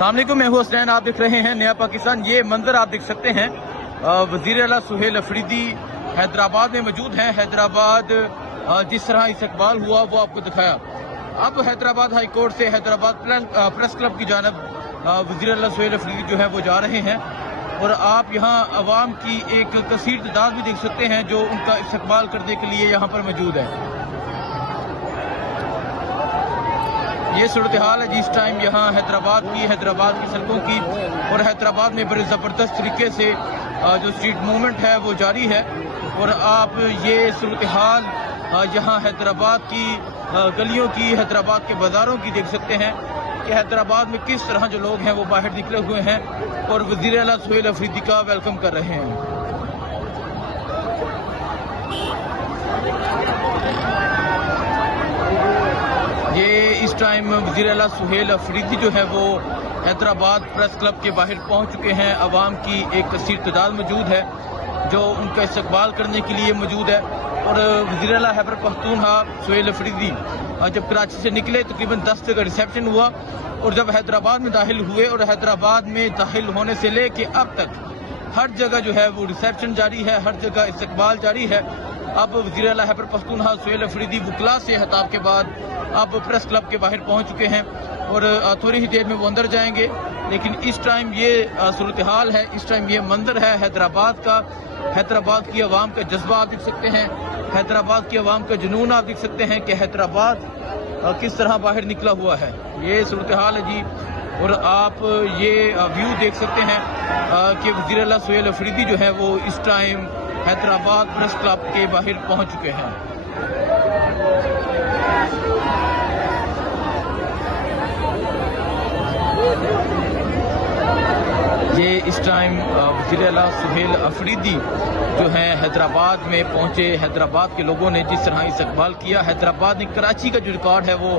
अस्सलाम वालेकुम, मैं हूं हसनैन, आप देख रहे हैं नया पाकिस्तान। ये मंजर आप देख सकते हैं, वज़ीर आला सुहेल अफरीदी हैदराबाद में मौजूद हैं। हैदराबाद जिस तरह इस्तकबाल हुआ वो आपको दिखाया। अब हैदराबाद हाई कोर्ट से हैदराबाद प्रेस क्लब की जानब वज़ीर आला सुहेल अफरीदी जो है वो जा रहे हैं और आप यहाँ अवाम की एक कसीर तादाद भी देख सकते हैं जो उनका इस्तकबाल करने के लिए यहाँ पर मौजूद है। ये सूरत हाल है जिस टाइम यहाँ हैदराबाद की सड़कों की और हैदराबाद में बड़े ज़बरदस्त तरीके से जो स्ट्रीट मूवमेंट है वो जारी है। और आप ये सूरत हाल यहाँ हैदराबाद की गलियों की, हैदराबाद के बाज़ारों की देख सकते हैं कि हैदराबाद में किस तरह जो लोग हैं वो बाहर निकले हुए हैं और वज़ीर आला सुहेल अफरीदी का वेलकम कर रहे हैं। ये इस टाइम वज़ीर आला सुहेल अफरीदी जो है वो हैदराबाद प्रेस क्लब के बाहर पहुंच चुके हैं। अवाम की एक कसीर तादाद मौजूद है जो उनका इस्तकबाल करने के लिए मौजूद है। और वज़ीर आला खैबर पख्तूनख्वा सुहेल अफरीदी जब कराची से निकले तकरीबन 10 तक रिसेप्शन हुआ और जब हैदराबाद में दाखिल हुए और हैदराबाद में दाखिल होने से ले के अब तक हर जगह जो है वो रिसेप्शन जारी है, हर जगह इस्तकबाल जारी है। अब वज़ीर आला खैबर पख्तूनख्वा सुहेल अफरीदी वकला से खिताब के बाद अब प्रेस क्लब के बाहर पहुंच चुके हैं और थोड़ी ही देर में वो अंदर जाएंगे। लेकिन इस टाइम ये सूरत हाल है, इस टाइम ये मंजर है हैदराबाद का। हैदराबाद की आवाम का जज्बा आप देख सकते हैं, हैदराबाद की आवाम का जुनून आप देख सकते हैं कि हैदराबाद किस तरह बाहर निकला हुआ है। ये सूरत हाल है जी। और आप ये व्यू देख सकते हैं कि वज़ीर आला सुहेल अफरीदी जो है वो इस टाइम हैदराबाद प्रेस क्लब के बाहर पहुंच चुके हैं। ये इस टाइम वज़ीर आला सुहेल अफरीदी जो है हैदराबाद में पहुंचे। हैदराबाद के लोगों ने जिस तरह इस्तकबाल किया, हैदराबाद ने कराची का जो रिकॉर्ड है वो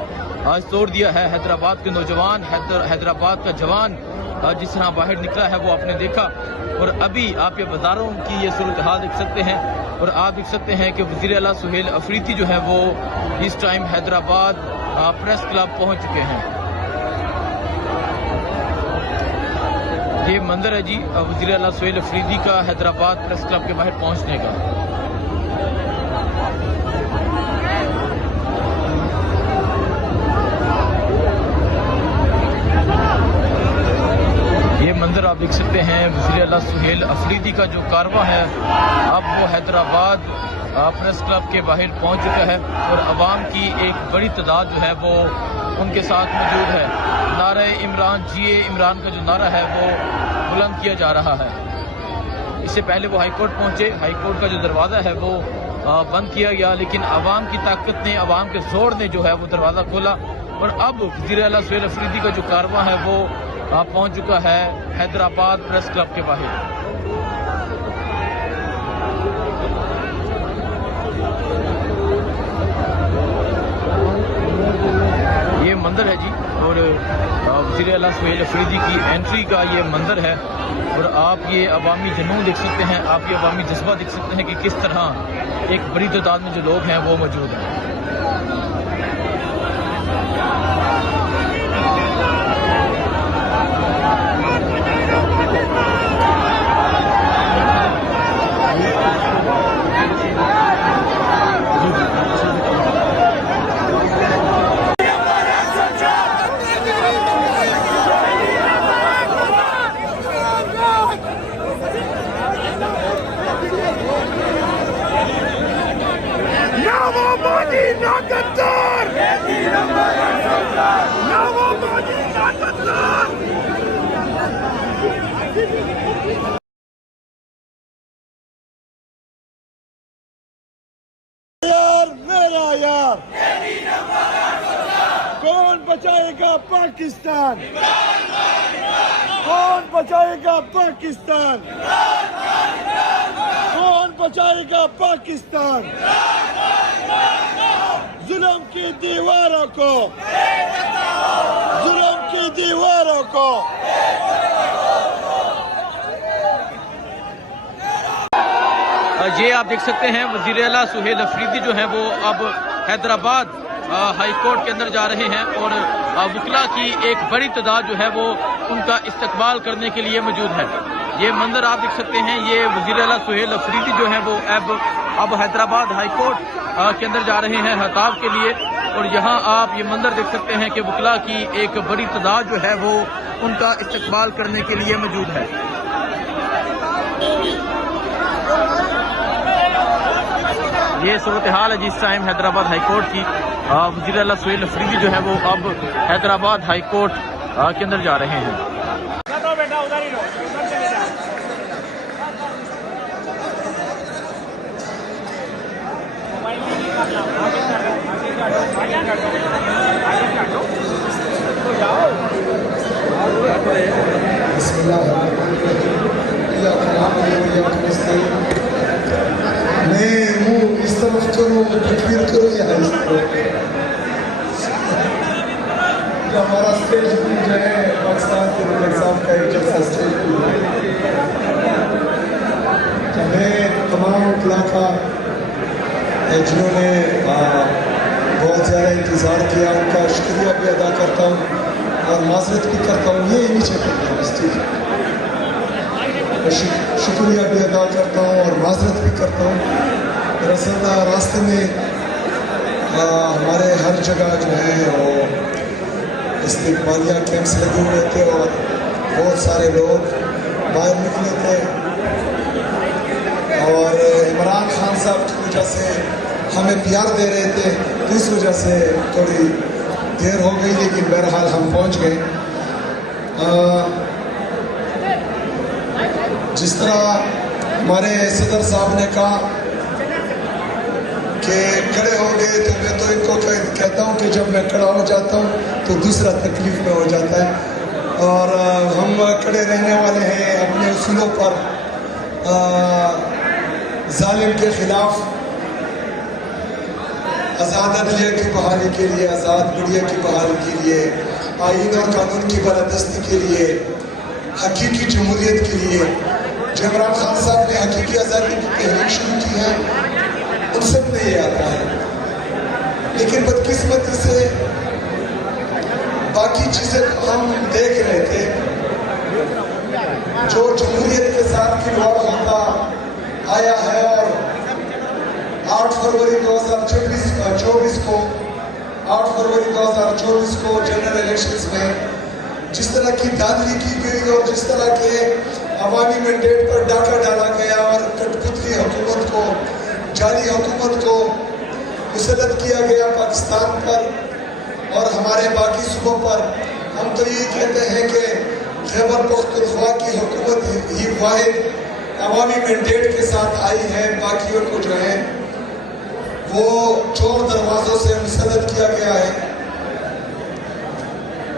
आज तोड़ दिया है। हैदराबाद के नौजवान, हैदराबाद का जवान जिस तरह बाहर निकला है वो आपने देखा। और अभी आप ये बाज़ारों की ये सूरत हाल देख सकते हैं और आप देख सकते हैं कि वज़ीर आला सुहेल अफरीदी जो है वो इस टाइम हैदराबाद प्रेस क्लब पहुंच चुके हैं। ये मंजर है जी वज़ीर आला सुहेल अफरीदी का हैदराबाद प्रेस क्लब के बाहर पहुंचने का। ये मंजर आप देख सकते हैं वज़ीर आला सुहेल अफरीदी का जो कारवां है अब वो हैदराबाद प्रेस क्लब के बाहर पहुंच चुका है और अवाम की एक बड़ी तादाद जो है वो उनके साथ मौजूद है। नारे इमरान जिए इमरान का जो नारा है वो बुलंद किया जा रहा है। इससे पहले वो हाई कोर्ट पहुंचे, हाई कोर्ट का जो दरवाज़ा है वो बंद किया गया, लेकिन अवाम की ताकत ने, अवाम के जोर ने जो है वो दरवाज़ा खोला और अब वज़ीर आला सुहेल अफरीदी का जो कारवां है वो पहुंच चुका है हैदराबाद प्रेस क्लब के बाहर। ये मंजर है जी और वज़ीर आला सुहेल अफरीदी की एंट्री का ये मंजर है और आप ये अवामी जुनून देख सकते हैं, आप ये अवामी जज्बा देख सकते हैं कि किस तरह एक बड़ी तादाद में जो लोग हैं वो मौजूद हैं। कौन बचाएगा पाकिस्तान? कौन बचाएगा पाकिस्तान? कौन बचाएगा पाकिस्तान? जुल्म की दीवारों को, जुल्म की दीवारों को। ये आप देख सकते हैं वज़ीर आला सुहेल अफरीदी जो है वो अब हैदराबाद हाई कोर्ट के अंदर जा रहे हैं और वकला की एक बड़ी तादाद जो है वो उनका इस्तकबाल करने के लिए मौजूद है। ये मंजर आप देख सकते हैं, ये वज़ीर आला सुहेल अफरीदी जो है वो अब हैदराबाद हाई कोर्ट के अंदर जा रहे हैं खिताब के लिए, और यहाँ आप ये मंजर देख सकते हैं कि वकला की एक बड़ी तादाद जो है वो उनका इस्तकबाल करने के लिए मौजूद है। ये सूरत हाल है जिस टाइम हैदराबाद हाई कोर्ट की। वज़ीर आला सुहेल अफरीदी जो है वो अब हैदराबाद हाई कोर्ट के अंदर जा रहे हैं। मैं मुँह इस तरफ करूँ, तकबीर करूँ या इस तरफ? हमारा स्टेज जो है पाकिस्तान के साहब का एक जलसा स्टेज मैं तमाम इलाका जिन्होंने बहुत ज़्यादा इंतज़ार किया उनका शुक्रिया भी अदा करता हूँ और माज़रत भी करता हूँ। ये नीचे करता हूँ स्टेज, शुक्रिया भी अदा करता हूँ और माज़रत भी करता हूँ। दरअसल रास्ते में हमारे हर जगह जो है वो इस्तिक़बालिया कैंप्स लगे हुए थे और बहुत सारे लोग बाहर निकले थे और इमरान खान साहब की वजह से हमें प्यार दे रहे थे, तो इस वजह से थोड़ी देर हो गई, लेकिन बहरहाल हम पहुंच गए। जिस तरह हमारे सदर साहब ने कहा कि खड़े हो गए, तो मैं तो इनको कहता हूँ कि जब मैं खड़ा हो जाता हूँ तो दूसरा तकलीफ में हो जाता है। और हम खड़े रहने वाले हैं अपने उसूलों पर, जालिम के खिलाफ, आज़ाद अदलिया की बहाली के लिए, आज़ाद मीडिया की बहाली के लिए, आईन और कानून की बालादस्ती के लिए, हकीकी जमहूरियत के लिए। जो इमरान खान साहब ने हकीकी आज़ादी की तहरीक शुरू की है उन सब में ये आता है, लेकिन बदकिस्मती से बाकी चीज़ें हम देख रहे थे। जो जमहूरियत के साथ खिलवाड़ होता आया है और 8 फरवरी 2024 को 8 फरवरी 2024 को जनरल इलेक्शंस में जिस तरह की धांधली की गई और जिस तरह के अवामी मैंडेट पर डाका डाला गया और कठपुतली हुकूमत को, जाली हुकूमत को मुसल्लत किया गया पाकिस्तान पर और हमारे बाकी सूबों पर, हम तो ये कहते हैं कि खैबर पख्तूनख्वा की हुकूमत ही वाहिद अवामी मैंडेट के साथ आई है, बाकियों को जो है वो चोर दरवाजों से मुसल्लत किया गया है।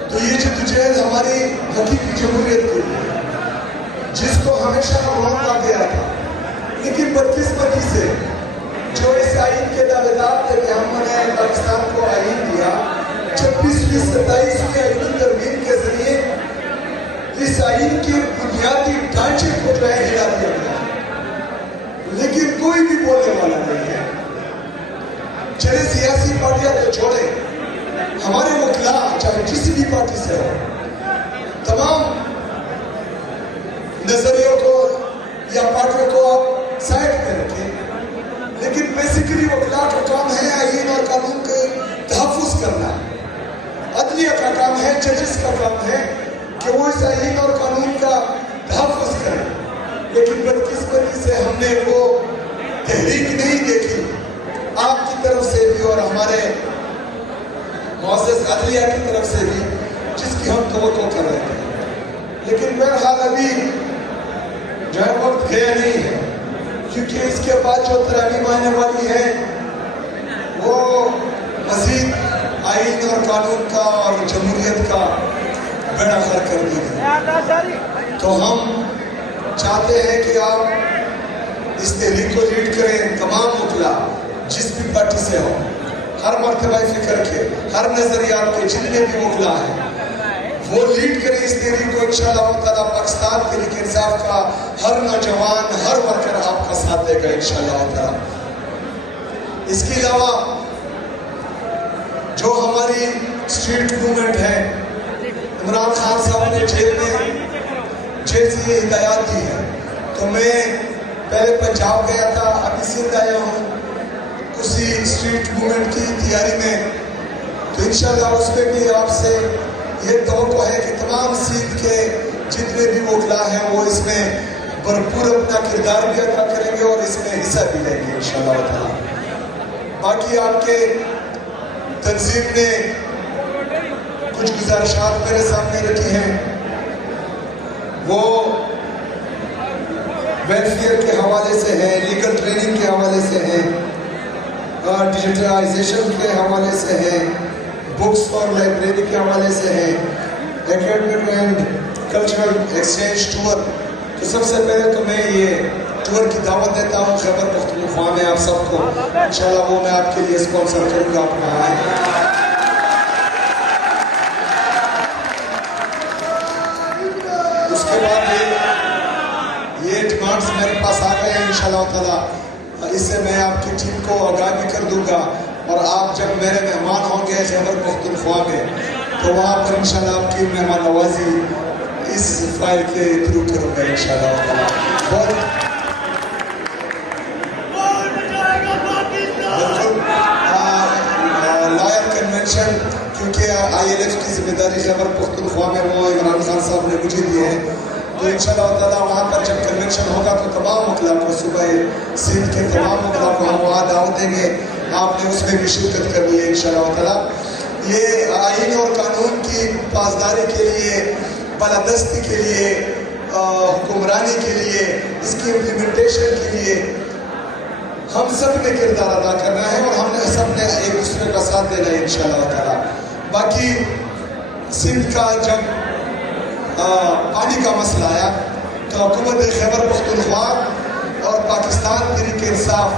तो ये जद्दोजहद हमारी हकीकी जमहूरियत की जिसको हमेशा रोका गया था, लेकिन बदकिस्मती से जो इस आइन के दावेदार थे कि हमने पाकिस्तान को आइन दिया, 26वीं 27वीं आईनी तरमीम के जरिए इस आइन के बुनियादी ढांचे को जो है हिला दिया गया, लेकिन कोई भी बोलने वाला नहीं है। चले सियासी पार्टियां तो छोड़े, हमारे वकीला चाहे किसी भी पार्टी से हो, तमाम नजरियों को या पार्टियों को आप साइड में रखें, लेकिन बेसिकली वकीला का काम है आईन और कानून के तहफ़्फ़ुज़ करना। अदलिया का काम है, जजेस का काम है कि वो इस आईन और कानून का तहफ़्फ़ुज़ करें, लेकिन बदकिस्मती से हमने वो तहरीक नहीं देखी आपकी तरफ से भी और हमारे मुअज़्ज़ज़ अदलिया की तरफ से भी, जिसकी हम तवक्को कर रहे थे। लेकिन बहरहाल अभी जो है वक्त गया नहीं है, क्योंकि इसके बाद जो तरामीम आने वाली है वो मज़ीद आईन और कानून का और जमहूरियत का बेड़ा गर्क कर देगी। तो हम चाहते हैं कि आप इस तहरीक को लीड करें, तमाम वकीला जिस भी पार्टी से हो, हर मरतबा फिक्र के, हर नजरियात के जितने भी वकीला हैं वो लीड करें इस तहरीक को। इंशाअल्लाह ताला पाकिस्तान के लिए इंसाफ का हर नौजवान, हर वर्कर आपका साथ देगा इंशाअल्लाह ताला। इसके अलावा जो हमारी स्ट्रीट मूवमेंट है। इमरान खान साहब ने जेल से ये हिदायत दी है। तो मैं पहले पंजाब गया था, अभी सिंध आया हूँ उसी स्ट्रीट मूवमेंट की तैयारी में। तो इंशाल्लाह उस पर भी आपसे ये तवक्को है कि तमाम सिंध के जितने भी वकला हैं वो इसमें भरपूर अपना किरदार भी अदा करेंगे और इसमें हिस्सा भी लेंगे इंशाल्लाह ताला। बाकी आपके तंजीम ने कुछ गुजारिशात मेरे सामने रखी हैं, वो वेलफेयर के हवाले से है, लीगल ट्रेनिंग के हवाले से है, डिजिटलाइजेशन के हवाले से है, बुक्स और लाइब्रेरी के हवाले से है, academic and cultural exchange tour. तो सबसे पहले तो मैं ये टूर की दावत देता हूँ खैबर पख्तूनख्वा में आप सबको। इंशाल्लाह वो मैं आपके लिए स्पॉन्सर करूँगा, आप वहाँ आएँ। उसके बाद ये डिमांड्स मेरे पास आ गए हैं इंशाल्लाह ताला। इससे मैं आपकी टीम को आगाह भी कर दूंगा और आप जब मेरे मेहमान होंगे खैबर पख्तूनख्वा में तो वहाँ पर इंशाल्लाह आपकी मेहमान नवाजी इस फाइल के थ्रू करूँगा इंशाल्लाह ताला। लॉयर कन्वेंशन, क्योंकि ILF की जिम्मेदारी खैबर पख्तूनख्वा में वो इमरान खान साहब ने मुझे दी है। तो इंशाल्लाह ताला वहाँ पर जब कन्वेंशन होगा तो तमाम वकला को, सुबह सिंध के तमाम वकला को हम वहाँ दावत देंगे, आपने उसमें भी शिरकत करनी है इंशाल्लाह ताला। ये आईन और कानून की पासदारी के लिए, बालादस्ती के लिए, हुक्मरानी के लिए, इसकी इम्प्लीमेंटेशन के लिए हम सब ने किरदार अदा करना है और हमने सब ने एक दूसरे का साथ देना है इंशाल्लाह ताला। बाकी सिंध का जब पानी का मसला आया तो हुकूमत खैबर पख्तूनख्वा और पाकिस्तान तहरीक इंसाफ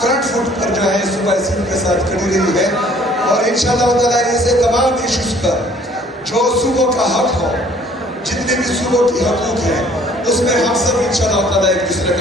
फ्रंट फुट पर जो है सुबह सिंध के साथ खड़ी रही है और इंशाल्लाह ताला ऐसे तमाम इश्यूज पर जो सूबों का हक हो, जितने भी सूबों की हकूक है, उसमें हम सब इंशाल्लाह ताला एक दूसरे